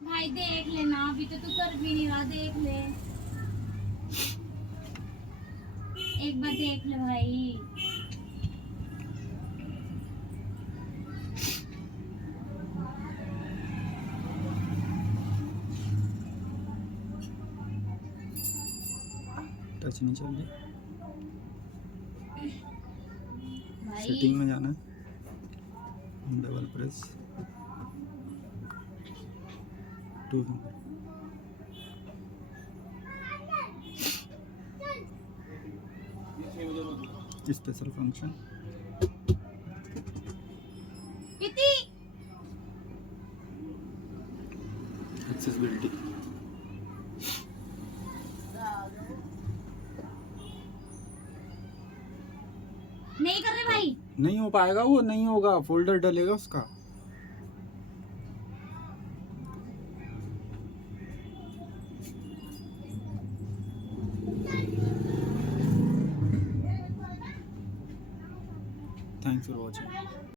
भाई देख लेना, अभी तो तू कर भी नहीं रहा, देख ले एक बार, देख ले भाई। टच नहीं चल रही। भाई सेटिंग में जाना है, double press, two finger, special function, कितनी एक्सेसिबिलिटी। नहीं कर रहे भाई। नहीं हो पाएगा, वो नहीं होगा, फोल्डर डलेगा उसका। Thanks for watching.